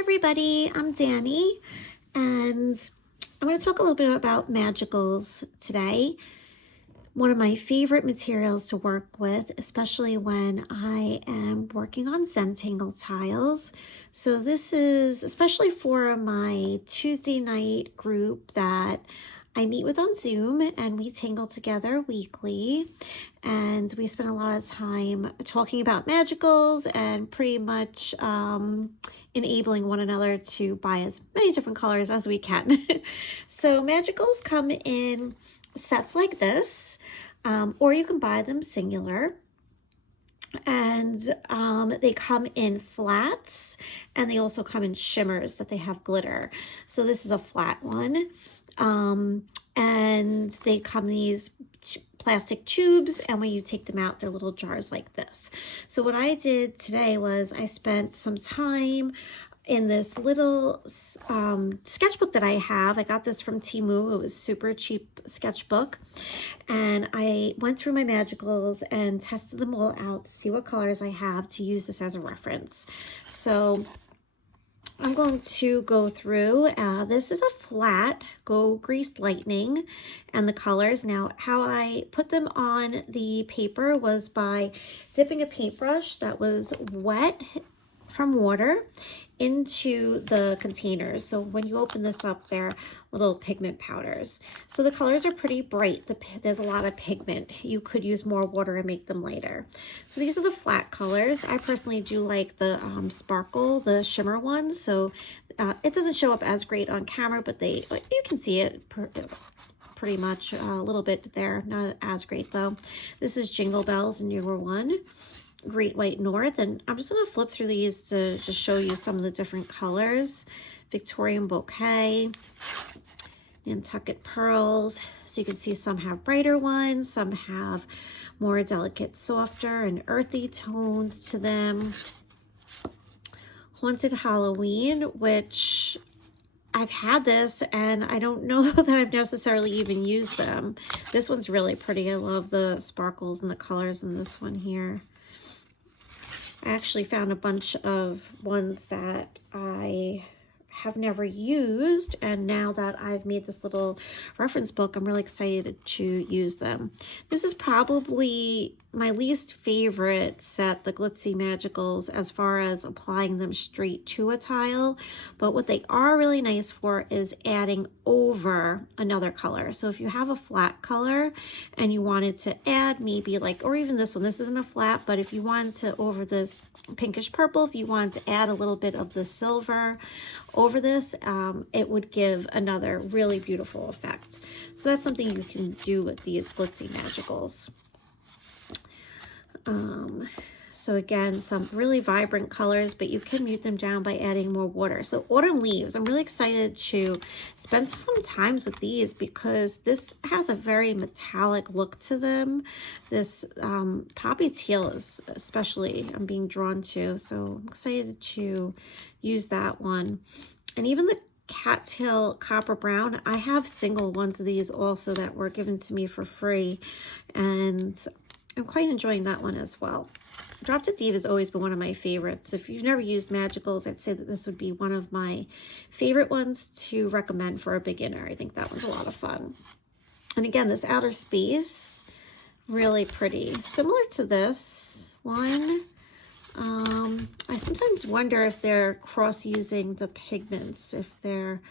everybody, I'm Danny, and I'm going to talk a little bit about magicals today. One of my favorite materials to work with, especially when I am working on Zentangle tiles. So this is especially for my Tuesday night group that I meet with on Zoom, and we tangle together weekly, and we spend a lot of time talking about magicals and pretty much enabling one another to buy as many different colors as we can. So magicals come in sets like this, or you can buy them singular. And they come in flats, and they also come in shimmers that they have glitter. So this is a flat one. And they come in these plastic tubes, and when you take them out, they're little jars like this. So what I did today was I spent some time in this little sketchbook that I have. I got this from Temu. It was super cheap sketchbook. And I went through my magicals and tested them all out to see what colors I have to use this as a reference. So I'm going to go through, this is a flat Go Greased Lightning, and the colors. Now, how I put them on the paper was by dipping a paintbrush that was wet from water into the containers. So when you open this up, they're little pigment powders. So the colors are pretty bright. There's a lot of pigment. You could use more water and make them lighter. So these are the flat colors. I personally do like the sparkle, the shimmer ones. So it doesn't show up as great on camera, but you can see it pretty much a little bit there. Not as great though. This is Jingle Bells, a newer one. Great White North, and I'm just going to flip through these to just show you some of the different colors. Victorian Bouquet, Nantucket Pearls. So you can see some have brighter ones, some have more delicate, softer and earthy tones to them. Haunted Halloween, which I've had this and I don't know that I've necessarily even used them. This one's really pretty. I love the sparkles and the colors in this one here. I actually found a bunch of ones that I have never used, and now that I've made this little reference book, I'm really excited to use them. This is probably my least favorite set, the Glitzy Magicals, as far as applying them straight to a tile, but what they are really nice for is adding over another color. So if you have a flat color and you wanted to add maybe like, or even this one, this isn't a flat, but if you wanted to over this pinkish purple, if you wanted to add a little bit of the silver over this, it would give another really beautiful effect. So that's something you can do with these Glitzy Magicals. So again, some really vibrant colors, but you can mute them down by adding more water. So Autumn Leaves, I'm really excited to spend some times with these because this has a very metallic look to them. This poppy teal is especially I'm being drawn to, so I'm excited to use that one. And even the Cattail Copper Brown, I have single ones of these also that were given to me for free, and I'm quite enjoying that one as well. Drop to Diva has always been one of my favorites. If you've never used magicals, I'd say that this would be one of my favorite ones to recommend for a beginner. I think that one's a lot of fun. And again, this Outer Space, really pretty. Similar to this one. I sometimes wonder if they're cross-using the pigments, if they're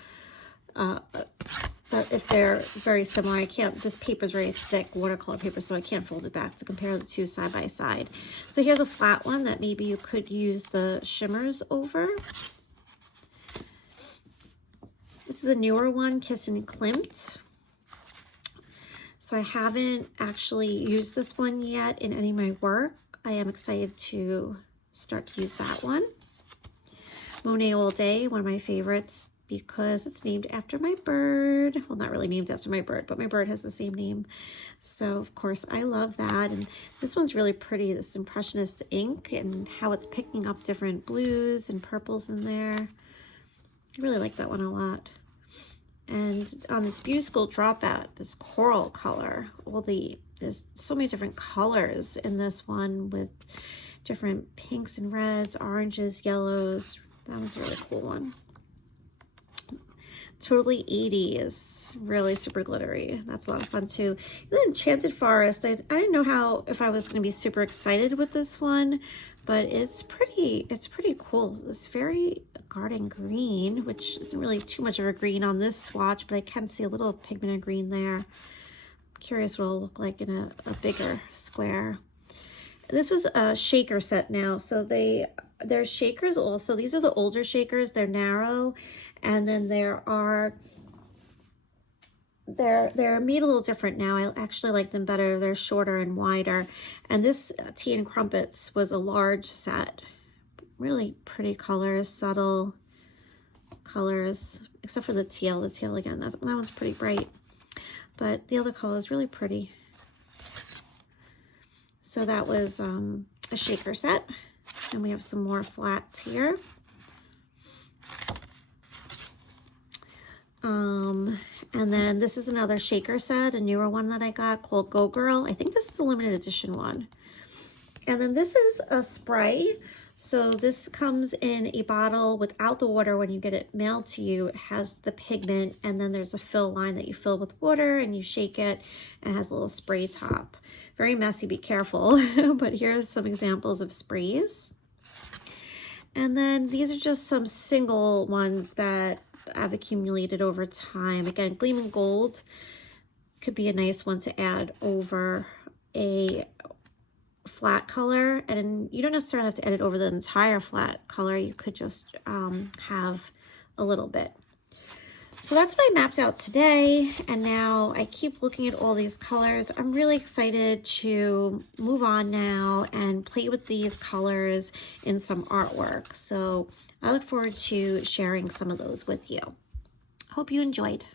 very similar. I can't, this paper is very thick, watercolor paper, so I can't fold it back to compare the two side by side. So here's a flat one that maybe you could use the shimmers over. This is a newer one, Kiss and Klimt. So I haven't actually used this one yet in any of my work. I am excited to start to use that one. Monet All Day, one of my favorites, because it's named after my bird. Well, not really named after my bird, but my bird has the same name. So, of course, I love that. And this one's really pretty, this Impressionist ink and how it's picking up different blues and purples in there. I really like that one a lot. And on this Beauty School Dropout, this coral color, there's so many different colors in this one with different pinks and reds, oranges, yellows. That one's a really cool one. Totally 80s, really super glittery. That's a lot of fun too. And then Enchanted Forest, I didn't know if I was going to be super excited with this one, but it's pretty cool. This very garden green, which isn't really too much of a green on this swatch, but I can see a little pigment of green there. I'm curious what it'll look like in a bigger square. This was a shaker set now, so there's shakers also. These are the older shakers. They're narrow, and then they're made a little different now. I actually like them better. They're shorter and wider. And this Tea and Crumpets was a large set. Really pretty colors, subtle colors, except for the teal. The teal again, that one's pretty bright, but the other color is really pretty. So that was a shaker set, and we have some more flats here. And then this is another shaker set, a newer one that I got called Go Girl. I think this is a limited edition one. And then this is a spray. So this comes in a bottle without the water when you get it mailed to you. It has the pigment, and then there's a fill line that you fill with water and you shake it, and it has a little spray top. Very messy, be careful. But here's some examples of sprays. And then these are just some single ones that I've accumulated over time. Again, Gleaming Gold could be a nice one to add over a flat color, and you don't necessarily have to edit over the entire flat color. You could just have a little bit. So that's what I mapped out today, and now I keep looking at all these colors. I'm really excited to move on now and play with these colors in some artwork. So I look forward to sharing some of those with you. Hope you enjoyed.